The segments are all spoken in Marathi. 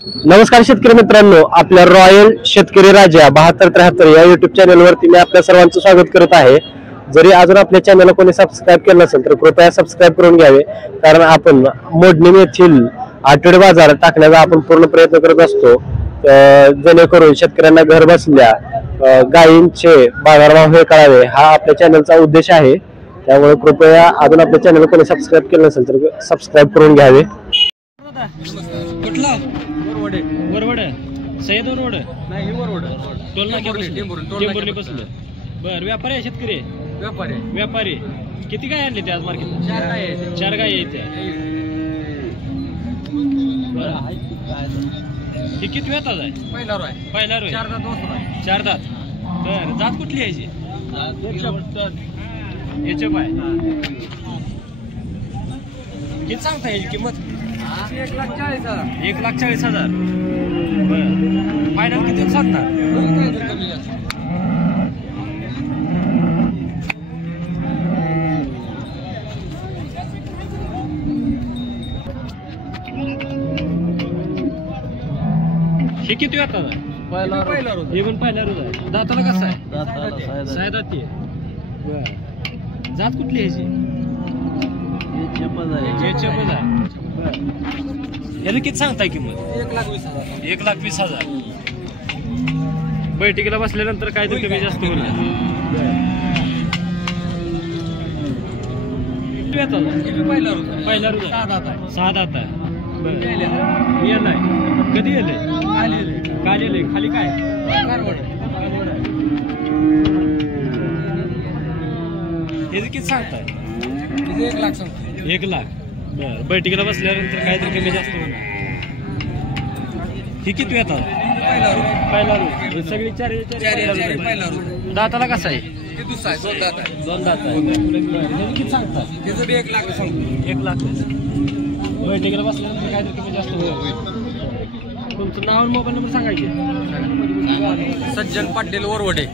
नमस्कार शेतकरी मित्रांनो, आपल्या रॉयल शेतकरी राजा 7273 या युट्यूब चॅनलवरती मी आपल्या सर्वांचं स्वागत करत आहे। जरी अजून आपल्या चॅनलला कोणी सबस्क्राईब केलं नसेल तर कृपया सबस्क्राईब करून घ्यावे, कारण आपण मोडणी येथील आठवडे बाजार टाकण्याचा आपण पूर्ण प्रयत्न करत असतो, जेणेकरून शेतकऱ्यांना घर बसल्या गायींचे बाजारभाव हे कळावे, हा आपल्या चॅनलचा उद्देश आहे। त्यामुळे कृपया अजून आपल्या चॅनलला कोणी सबस्क्राईब केलं नसेल तर सबस्क्राईब करून घ्यावे। कुठला वरवड सय्यद वरवड नाही वरवड टोल टेंबुर्ली बसलं। बर व्यापारी आहे शेतकरी व्यापारी किती गाय आणली ते आज मार्केट? चार गाय येते। हे किती वेळात आहे? पहिला रोय चार दात। बर जात कुठली यायची? एचएफ आहे। किती सांगता येईल किंमत? 1,40,000। फायनल किती सांगता? हे किती वेळात आहे? हे पण पहिला रोज आहे। दाताला कसं आहे? सहा दाती आहे। बर जात कुठली यायची? एचएफ आहे। याला किती सांगताय किंमत? 1,20,000। बैठकीला बसल्यानंतर काय तर कमी जास्त होईल। पहिला रोज 6 दात आहे। कधी येले? काल येले। खाली काय? याचे किती सांगताय? 1,00,000 सांगतो। 1,00,000। बर बैठकीला बसल्यानंतर काहीतरी कमी जास्त होणार। ही किती येतात? पहिला रोज सगळी चार दाताला कसा आहे? दोन दात आहे। किती सांगतात? 1,00,000 सांगतो। 1,00,000 बैठकीला बसल्यानंतर काहीतरी कमी जास्त होईल। तुमचं नाव आणि मोबाईल नंबर सांगायचे? सज्जन पाटील वरवडे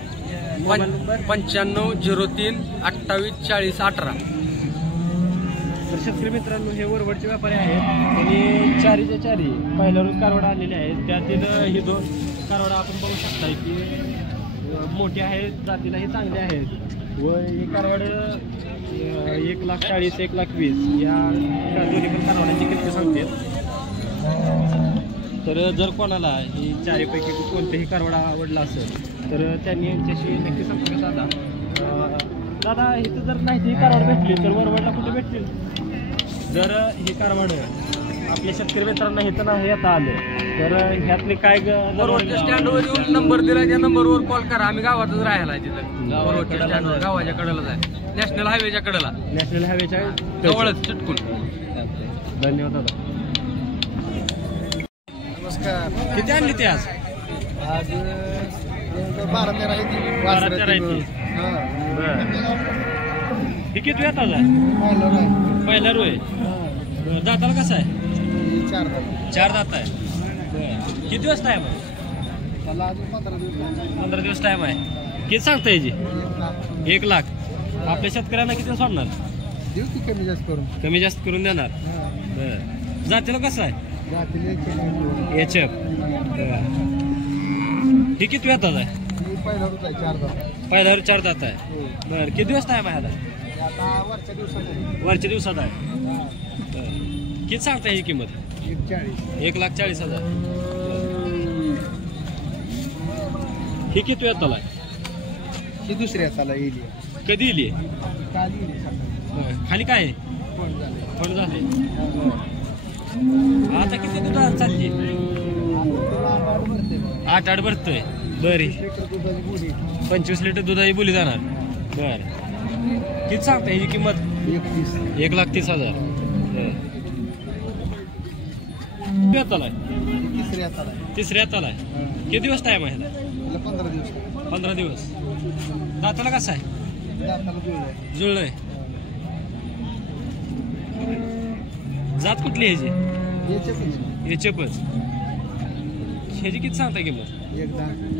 9503 28 40 18। तर शेतकरी मित्रांनो, हे वरवडचे व्यापारी आहेत आणि चारीच्या चारी पहिल्या रोज कारवडा आणलेले आहेत। त्यातील ही 2 कारवडा आपण बघू शकता की मोठे आहेत, जातीलाही चांगले आहेत। व ही कारवड 1,40,000 1,20,000 या दोन्ही पण कारवड्यांची किंमत सांगते। तर जर कोणाला ही चारीपैकी कोणतेही कारवडा आवडला असेल तर त्यांनी यांच्याशी नक्की संपर्क साधा। दादा इथं जर नाही ही कारवड भेटली तर वरवडला कुठे भेटतील? जर ही कारवड आपल्या शेतकरी मित्रांना इथं नाही येता आलं तर ह्यातले काय वरवडच्या स्टँडवर येऊन नंबर दिला, त्या नंबरवर कॉल करा। आम्ही गावातच राहायला आहे तिथं, वरवडच्या स्टँडवर, गावाच्या कडेलाच आहे, नॅशनल हायवेच्या कडेला, नॅशनल हायवेच्या जवळच चिटकून। धन्यवाद दादा। नमस्कार। किती आणली ते आज? 12-13 येते। 12-13 येते। हे किती वेळात आहे? पहिला रोय। दाताला कसं आहे? 4 दात आहे। किती दिवस टाइम आहे? 15 दिवस टाइम आहे। किती सांगता याची? 1,00,000। आपल्या शेतकऱ्यांना किती सोडणार? कमी जास्त करून देणार। जातीला कसं आहे? एचएफ। हे किती वेळात आहे? पहिला रोज 4 दात आहे। बरं किती दिवस टाइम आहे? वरच्या दिवसात आहे। किती सांगता ही किंमत? 1,40,000। ही किती वेळात आलाय? ही दुसऱ्या साला येईल। कधी येईल? खाली काय फळ झाले? आता किती दूध चालली? 8 भरतोय। बरी 25 लिटर दुधाची बोली जाणार। बर किती सांगता याची किंमत? 1,30,000। तिसऱ्या आलाय। किती दिवस टाइम आहे? 15 दिवस। दाताला कसा आहे? जुळलंय। जात कुठली ह्याची? एचएफच। ह्याची किती सांगता किंमत?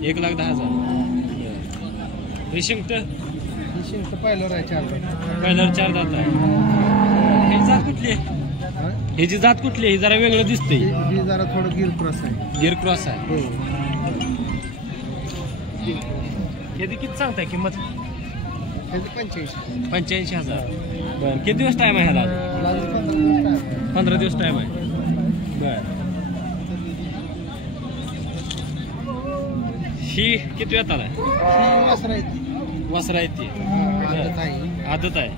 1,10,000। रिशिंग पहिल्यावर 4 दात। पहिल्यावर 4 दात आहे। हे जात कुठली आहे? ह्याची जात कुठली? ही जरा वेगळं दिसतंय. ही जरा थोडं गिर क्रॉस आहे. गिर क्रॉस आहे. हो. ह्याची किती सांगताय किंमत? त्याचे 85. 85,000. बरं, किती दिवस टाइम आहे ह्याला? मला अजून 15 दिवस 15 दिवस आहे. टाइम आहे. बर, ही किती वेळ आला? ही वासरा आहे ती. वासरा आहे ती. आदत आहे. आदत आहे.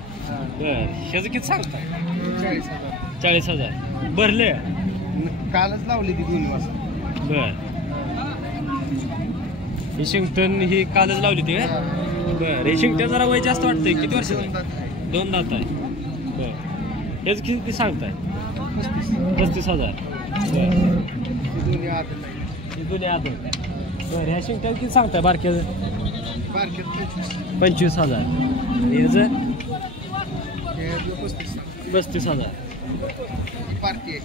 बर, ह्याचं किती सांगताय? 40,000. 40,000. भरले? कालच लावली ती 2 वाजता. बर, ही शिंगटन ही कालच लावली ती का? बर, हे शिंगटन जरा वय जास्त वाटतंय. किती वर्ष? 2 दात आहे. बर, ह्याचं किती सांगताय? 35,000. बर, दोन्ही आदत आहे. ही दोन्ही आदत. बर, ह्या शिंगटन किती सांगताय बारक्या? बारकेत 25. 25,000. ह्याचं हे 35. 35,000. पार्टी आहे.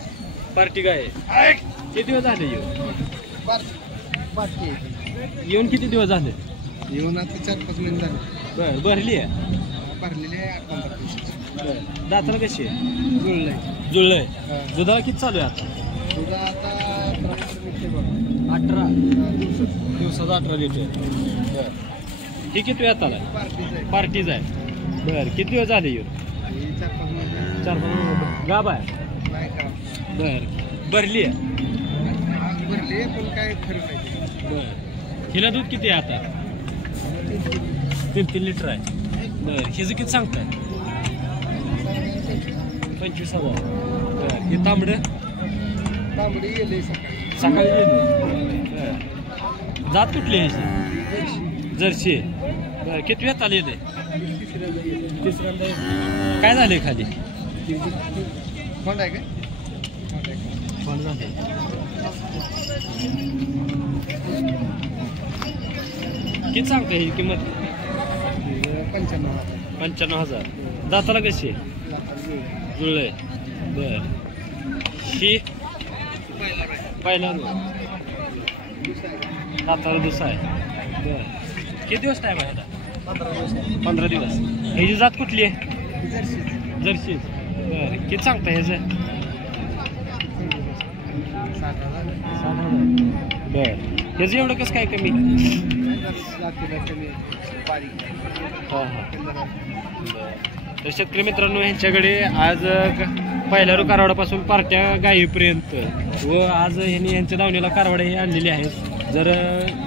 पार्टी काय आहे? किती दिवस झाले येऊन? पार्टी आहे. येऊन किती दिवस झाले? येऊन आता 4-5 महिने झाले. बर, भरली आहे. भरलेले आहे 8-15 दिवस. बर, दाताला कशी आहे? जुळलंय. जुळलंय. हा. दुधाला किती चालू आहे आता? तुझा आता 18 दिवसात. दिवसाचा 18 लिटर. बर, ही किती वेळात आला? पार्टीच आहे. पार्टीज आहे. बर, किती दिवस झाले येऊन? हे 4-5 महिने 4-5 गाब आहे. नाही का. बर, भरली आहे. आज भरले पण काय खरं नाही. बर, हिला दूध किती आहे आता? 3 लिटर आहे. बर, हिचं किती सांगताय? 25,000. बर, हे तांबडं तांबडी गेले सकाळी. सकाळी गेले. बर, जात कुठली आहे ह्याची? जर्सी. बर, किती वेळात आले ते? तिसऱ्यांदा. काय झाले खाली? कोण आहे काय? किती सांगता ही किंमत? 95,000. 95,000. दाताला कशी आहे? जुळलंय. बर, ही पहिला दाताला दुसरा आहे. बर, किती दिवस टाइम आहे आता? 15 दिवस. ह्याची जात कुठली आहे? जर्सी. बर, किती सांगता ह्याचं? 60,000. बर, ह्याचं एवढं कसं काय कमी? हां हां. तर शेतकरी मित्रांनो, यांच्याकडे आज पहिल्या कारवाडापासून पार्ट्या गायीपर्यंत व आज ह्यांनी यांच्या दावणीला कारवाडे हे आणलेले आहेत. जर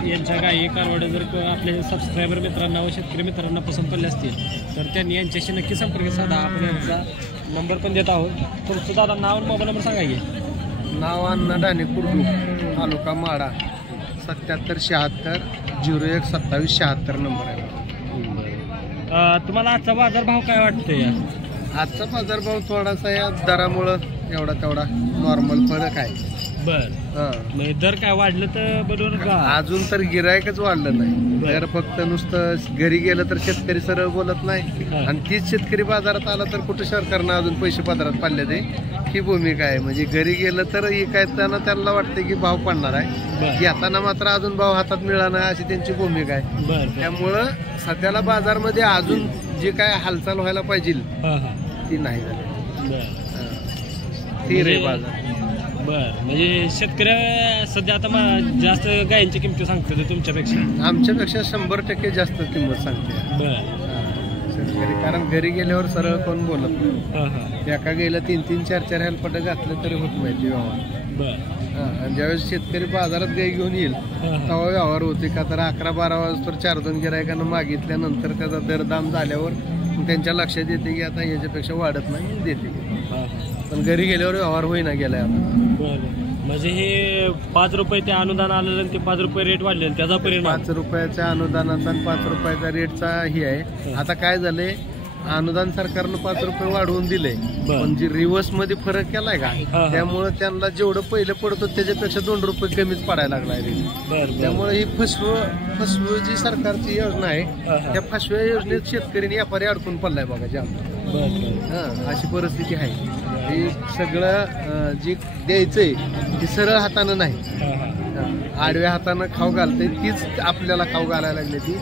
यांच्या गायी कारवाडे जर आपल्या सबस्क्रायबर मित्रांना व शेतकरी मित्रांना पसंत पडले असतील तर त्यांनी यांच्याशी नक्की संपर्क साधा. आपण यांचा नंबर पण देत आहोत. तुमचं दादा नाव आणि मोबाईल नंबर सांगा की. नाव अण्णा डाणे कुर्डू, तालुका माडा, 7776 01 27 76 नंबर आहे. तुम्हाला आजचा बाजारभाव काय वाटतंय? आजचा बाजारभाव थोडासा या दरामुळं एवढा तेवढा नॉर्मल फरक आहे. बर, हां. दर काय वाढलं तर बरोबर का? अजून तर गिरायकच वाढलं नाही. बरं. जर फक्त नुसतं घरी गेलं तर शेतकरी सरळ बोलत नाही. हां. आणि तीच शेतकरी बाजारात आला तर कुठं सरकारनं अजून पैसे बाजारात पाडले ते ही भूमिका आहे. म्हणजे घरी गेलं तर इकायताना त्यांना वाटतं की भाव पडणार आहे, बरं. घेताना मात्र अजून भाव हातात मिळणार नाही अशी त्यांची भूमिका आहे. बर, त्यामुळं सध्याला बाजारमध्ये अजून जे काय हालचाल व्हायला पाहिजे हां हां. ती नाही झाली. बर, स्थिर आहे बाजार. बर, म्हणजे शेतकऱ्या सध्या आता जास्त गायींची किमती सांगतो तुमच्यापेक्षा? आमच्यापेक्षा 100% जास्त किंमत सांगते बर. शेतकरी. कारण घरी गेल्यावर सरळ कोण बोलत नाही. हां हां. एका गेलं 3-3, 4-4 हेल्पट घातलं तरी होत माहिती व्यवहार. बर. आणि ज्यावेळेस शेतकरी बाजारात गाई घेऊन येईल हां हां. तेव्हा व्यवहार होते. का तर 11-12 वाजता 4-2 गिरायकांना मागितल्यानंतर त्याचा दरदाम झाल्यावर त्यांच्या लक्षात येते की आता याच्यापेक्षा वाढत नाही, देते. हां हां. पण घरी गेल्यावर व्यवहार होईना गेलाय आता. बर, म्हणजे हे 5 रुपये ते अनुदान आलेलं आणि ते 5 रुपये रेट वाढले त्याचा परिणाम? 5 रुपयाच्या अनुदानाचा आणि 5 रुपयाचा रेटचा ही आहे. आता काय झालंय, अनुदान सरकारनं 5 रुपये वाढवून दिले, बरं. पण जी रिव्हर्स मध्ये फरक केलाय का, हा. त्यामुळे त्यांना जेवढं पहिलं पडतो त्याच्यापेक्षा 2 रुपये कमीच पडायला लागलाय. बर, त्यामुळे ही फसवू जी सरकारची योजना आहे, त्या फसव्या योजनेत शेतकरी व्यापारी अडकून पडलाय बघा जाम. अशी परिस्थिती आहे. हे सगळं जे द्यायचंय ते सरळ हातानं नाही, आडव्या हातानं खाऊ घालते, तीच आपल्याला खाऊ घालायला लागली. ती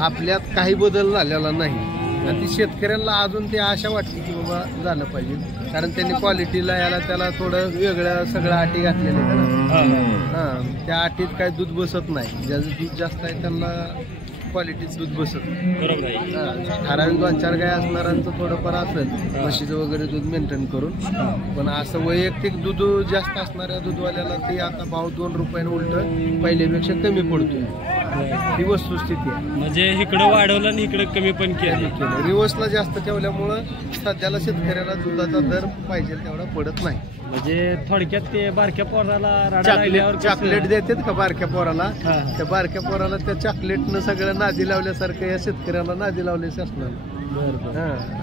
आपल्यात काही बदल झालेला नाही. आणि ती शेतकऱ्यांना अजून ते आशा वाटते की बाबा झालं पाहिजे, कारण त्यांनी क्वालिटीला याला त्याला थोडं वेगळं सगळं अटी घातलेलं आहे ना. त्या अटीत काय दूध बसत नाही, ज्याचं दूध जास्त आहे त्यांना क्वालिटीच दूध बसत नाही. ठराविक 2-4 गाय असणाऱ्यांचं थोडंफार असेल म्हशीचं वगैरे दूध मेंटेन करून, पण असं वैयक्तिक दूध जास्त असणाऱ्या दूधवाल्याला ते आता भाव 2 रुपयाने उलट पहिल्यापेक्षा कमी पडतोय. ही वस्तुस्थिती आहे. म्हणजे इकडं वाढवलं आणि इकडं कमी पण केलं. रिवर्सला जास्त ठेवल्यामुळं सध्याला शेतकऱ्याला दुधाचा दर पाहिजे तेवढा पडत नाही. म्हणजे थोडक्यात ते बारक्या पोराला राडा लागल्यावर चॉकलेट देतात का बारक्या पोराला, त्या बारक्या पोराला त्या चॉकलेटनं सगळं नादी लावल्यासारखं या शेतकऱ्याला नादी लावले शासनाला.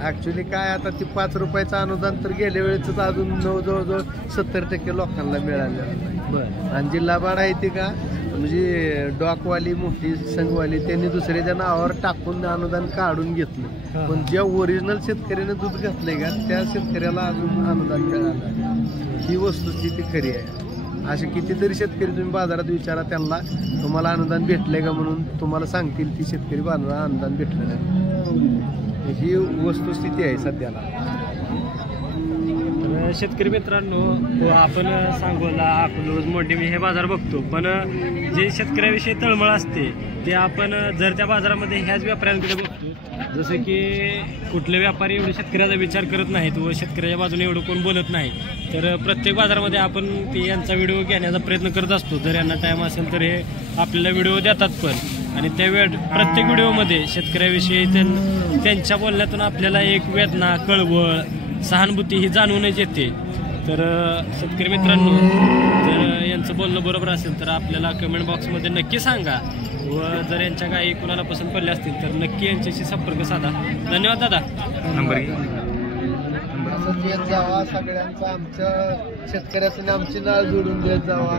ऍक्च्युली काय आता ती 5 रुपयाचं अनुदान तर गेल्या वेळेच अजून जवळजवळ 70% लोकांना मिळालेलं नाही. आणि जी लाभाड आहे ती का म्हणजे डॉकवाली मोठी संघवाली त्यांनी दुसऱ्याच्या नावावर टाकून अनुदान काढून घेतलं, पण ज्या ओरिजिनल शेतकऱ्याने दूध घातलंय का त्या शेतकऱ्याला अजून अनुदान मिळालं. ही वस्तुस्थिती खरी आहे. असे कितीतरी शेतकरी तुम्ही बाजारात विचारा त्यांना, तुम्हाला अनुदान भेटलंय का म्हणून तुम्हाला सांगतील ती शेतकरी बाजारात अनुदान भेटलं नाही. ही वस्तुस्थिती आहे सध्याला. शेतकरी मित्रांनो, आपण सांगोला अकलूज मोठी हे बाजार बघतो, पण जे शेतकऱ्याविषयी तळमळ असते ते आपण जर त्या बाजारामध्ये ह्याच व्यापाऱ्यांकडे बघतो, जसं की कुठले व्यापारी एवढे शेतकऱ्याचा विचार करत नाहीत व शेतकऱ्याच्या बाजूने एवढं कोण बोलत नाही, तर प्रत्येक बाजारामध्ये आपण ते यांचा व्हिडिओ घेण्याचा प्रयत्न करत असतो. जर यांना टाईम असेल तर हे आपल्याला व्हिडिओ देतात पण, आणि त्या प्रत्येक व्हिडिओमध्ये शेतकऱ्याविषयी त्यांच्या बोलण्यातून आपल्याला एक वेदना, कळवळ, सहानुभूती ही जाणवूनच येते. तर शेतकरी मित्रांनो, जर यांचं बोलणं बरोबर असेल तर आपल्याला कमेंट बॉक्समध्ये नक्की सांगा, व जर यांच्या गायी कुणाला पसंत पडल्या असतील तर नक्की यांच्याशी संपर्क साधा. धन्यवाद दादा. नंबर असंच येत जावा सगळ्यांचा, आमच्या शेतकऱ्याचं आमची नाळ जोडून देत जावा.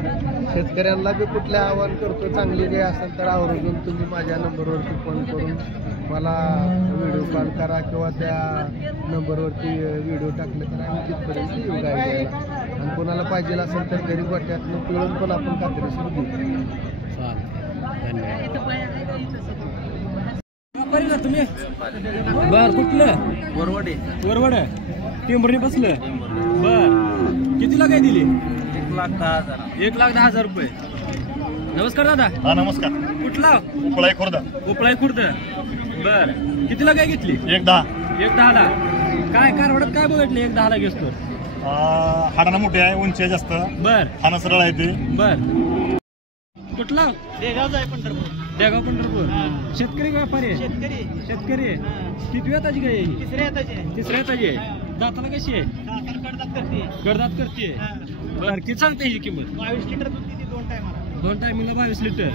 शेतकऱ्यांना बी कुठले आवाहन करतो, चांगली गाय असेल तर आवर्जून तुम्ही माझ्या नंबरवरती फोन करून मला व्हिडिओ कॉल करा किंवा त्या नंबरवरती व्हिडिओ टाकले तर आम्ही तिथपर्यंत येऊ गाय घ्यायला. आणि कोणाला पाहिजे असेल तर घरी गोट्यातून पिळून पण आपण खात्रीशीर देऊ. तुम्ही बर कुठलं? वरवड टेंबरी बसलं. बर कितीला काय दिली? 1,10,000 रुपये. नमस्कार दादा. हा नमस्कार. कुठला? उपळाई खुर्द. उपळाई खुर्द. बर कितीला काय घेतली? 1,10,000. काय कारवडात काय बघितलं 1,10,000 घेतो? हाडाना मोठी आहे, उंची आहे जास्त. बर खाणं सरळ आहे ते. बर कुठला? देगावचा आहे पंढरपूर. देगाव पंढरपूर. शेतकरी व्यापारी आहे? शेतकरी. किती वेताची गाय आहे? तिसऱ्या वेताची आहे. दाताला कशी आहे? गडदात करते. बर किती सांगते ही किंमत? 22 लिटर दूध देते 2 टायमाला. 2 टायमिंगला 22 लिटर.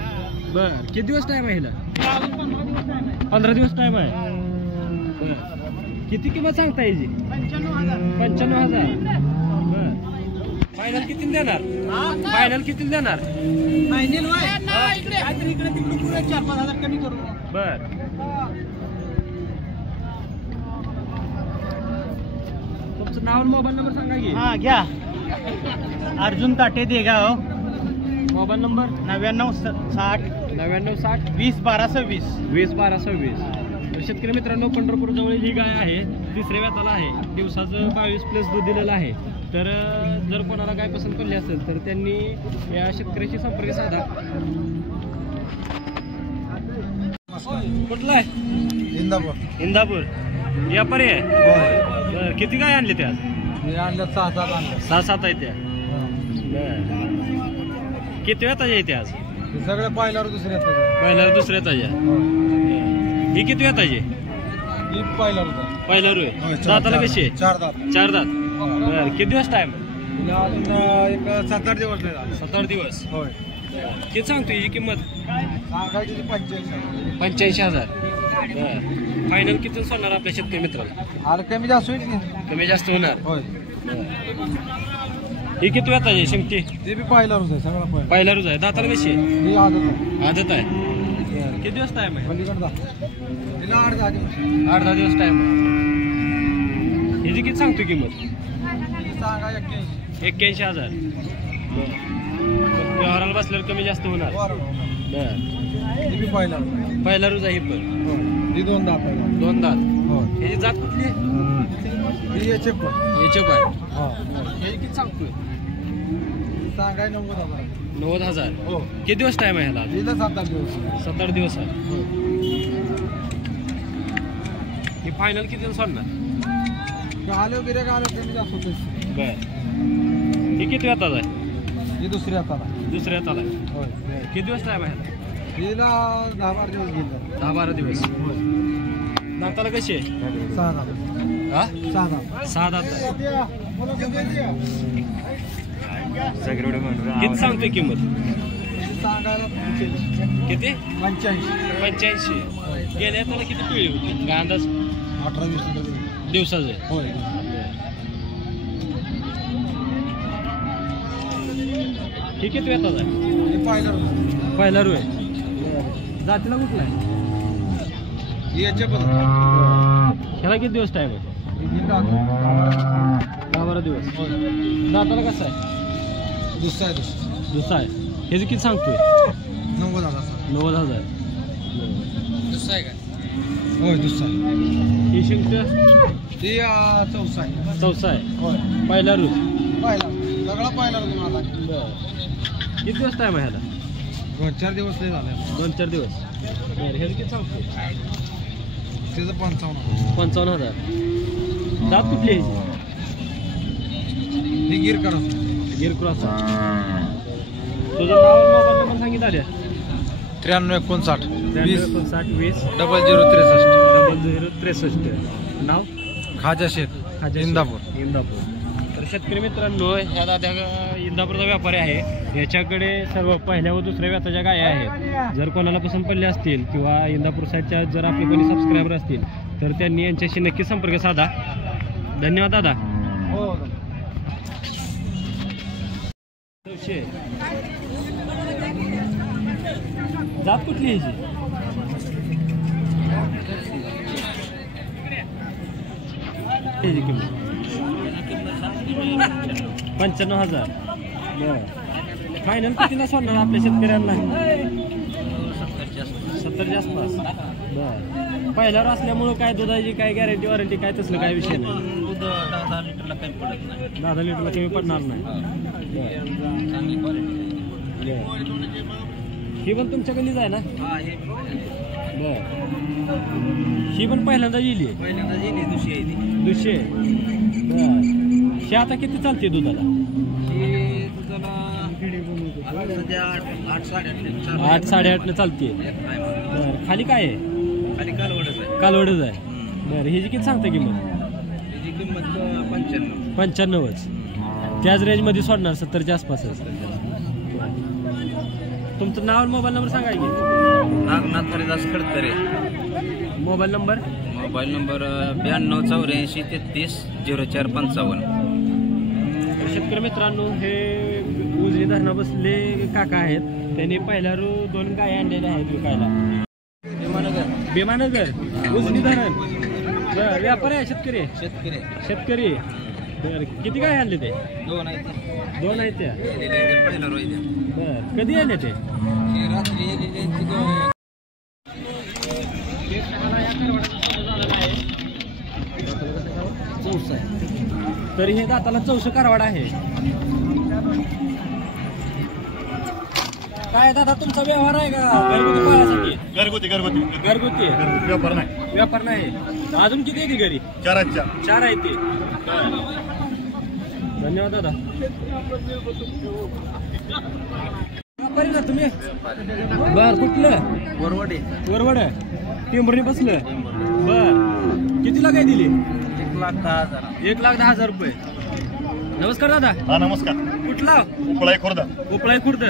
बर किती दिवस टाइम आहे हिला? 15 दिवस टाइम आहे. बर किती किंमत सांगता याची? 95,000. बर फायनल किती देणार? फायनल किती देणार? इकडे 4-5 कमी करू. बर तुमचं नाव आणि मोबाईल नंबर सांगा की. हा घ्या. अर्जुन काटे देगाव. Mobile number 9960 201226. 201226. शेतकरी मित्रांनो, पंढरपूर जवळ ही गाय आहे, तिसऱ्या वेताला आहे, दिवसाचं 22+ दूध दिलेलं आहे. तर जर कोणाला गाय पसंत पडली असेल तर त्यांनी या शेतकऱ्याशी संपर्क साधा. कुठला आहे? इंदापूर. व्यापारी आहे? बरं किती गाय आणली त्या? आणल्या 6-7 आणल्या. 6-7 आहे त्या. किती वेताच्या आहे त्या आज? सगळ्या पहिल्यावर दुसऱ्या ताज्या. ही किती वेताची? पहिला रुय. दाताला कशी आहे? 4 दात. 4 दात. बरं किती दिवस टाइम? एक 7-8 दिवस. 7-8 दिवस. होय. किती सांगतो ही किंमत? सांगायची 85,000. बरं फायनल किती सोडणार आपल्या शेतकरी मित्राला? अरे कमी जास्त होईल की? कमी जास्त होणार. होय. ही किती वेताची शिमती? ते बी पहिल्यावरच आहे, सगळं पहिला रुज आहे. दाताला कशी आहे? ही आदत आदत आहे. किती दिवस टाइम आहे? पलीकडे 8-10 दिवस. 8-10 दिवस टाइम आहे. हिची किती सांगतो किंमत? सांगा 81,000. व्यवहाराला बसल्यावर कमी जास्त होणार. बरं. पहिला रुज आहे. पण 2 दात. 2 दात. ह्याची जात कुठली याचे पण याच्या पाय ह्याची किती सांगतोय सांगाय 90,000 हो किती दिवस टाइम आहे ह्याला तिथं 7-8 दिवस 7-8 दिवस आहे ही फायनल किती सोडणार आलो गिरे आलो कमी जास्त होते बर ही किती हातात आहे ही दुसऱ्या हाताला दुसऱ्या हाताला आहे होय किती दिवस टाइम आहे हिला 10-12 दिवस गेले 10-12 दिवस दाताला कशी आहे 6 दात हा 6 दात 6 दात आहे किती सांगतोय किंमत सांगायला किती 85 गेल्या त्याला किती पिळी होती काय अंदाज 18-20 दिवसाचं आहे होय ही किती येतात आहे हे पाहिलं पहिला रू आहे जातीला कुठला आहे याचे पण ह्याला किती दिवस टाइम आहे 10-12 दिवस दाताला कसं आहे दुसरा आहे दुसरा आहे ह्याचं किती सांगतोय 90,000 90,000 दुसरा आहे का होय दुसरा ही शिंक ती चौसा आहे चौसा आहे होय पहिला रूज पाहिला सगळा पाहिला तुम्हाला किती दिवस टाइम आहे ह्याला 2-4 दिवस नाही झाले 2-4 दिवस बरं ह्याचं किती सांगतोय त्याचं 55,000 दात कुठली ह्याची हे गिर करा गिर क्रॉस तुझं नाव मोबाईल नंबर सांगितलं आल्या 93-59 20 0063 नाव खाजा शेख इंदापूर तर शेतकरी मित्रांनो ह्या दादा इंदापूरचा व्यापारी आहे याच्याकडे सर्व पहिल्या व दुसऱ्या व्याताच्या गाया आहेत जर कोणाला पसंत पडले असतील किंवा इंदापूर साईडच्या जर आपले कोणी सबस्क्रायबर असतील तर त्यांनी यांच्याशी नक्की संपर्क साधा धन्यवाद दादा हो जात कुठली ह्याची ह्याची किंमत 95,000 बरं फायनल कितीला सोडणार आपल्या शेतकऱ्यांना 70च्या आसपास बरं पहिल्यावर असल्यामुळं काय दुधाची काय गॅरंटी वॉरंटी काय तसलं काय विषय नाही 10 लिटरला काही पडत नाही 10 लिटरला कमी पडणार नाही चांगली क्वालिटी ही पण तुमच्याकडलीच आहे ना हा हे बर ही पण पहिल्यांदा येईल पहिल्यांदा जी नाही दुसरी आहे ती दुसरे बर ही आता किती चालते दुधाला ही तुझ्याला आता सध्या 8-8.5 न चालते बर खाली काय आहे खाली कालवडच आहे कालवडच आहे बर ह्याची किती सांगता किंमत त्याची किंमत 95 95च त्याच रेंजमध्ये सोडणार 70च्या आसपासच तुमचं नाव आणि मोबाईल नंबर सांगा की नागनाथ हरिदास खडतरे मोबाईल नंबर 92-84-33-0455 शेतकरी मित्रांनो हे उजनी धरणा बसले काका आहेत त्यांनी पहिल्या 2 गाय आणलेल्या आहेत विकायला भीमानगर उजनी धरण बरं व्यापारी आहे शेतकरी बरं किती गाय आणले ते 2 आहेत 2 आहेत त्या पहिलं रोहित बरं कधी आले ते रात्री तरी हे दाताला 4 कारवाड आहे काय दादा तुमचा व्यवहार आहे का घरगुती पाळासाठी घरगुती व्यापार नाही अजून किती येते घरी 4 आहे ते धन्यवाद दादा व्यापारी ना तुम्ही बर कुठलं वरवड टेंभुर्णी बसलं बर कितीला काय दिली 1,10,000 रुपये नमस्कार दादा हा नमस्कार कुठला उपळाई खुर्द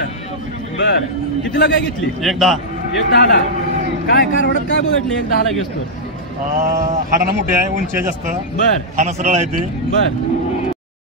बर कितीला काय घेतली 1,10,000 काय कारवडात काय बघितले 1,10,000 घेतो हाडाना मोठी आहे उंची आहे जास्त बर खाना सरळ आहे ते बर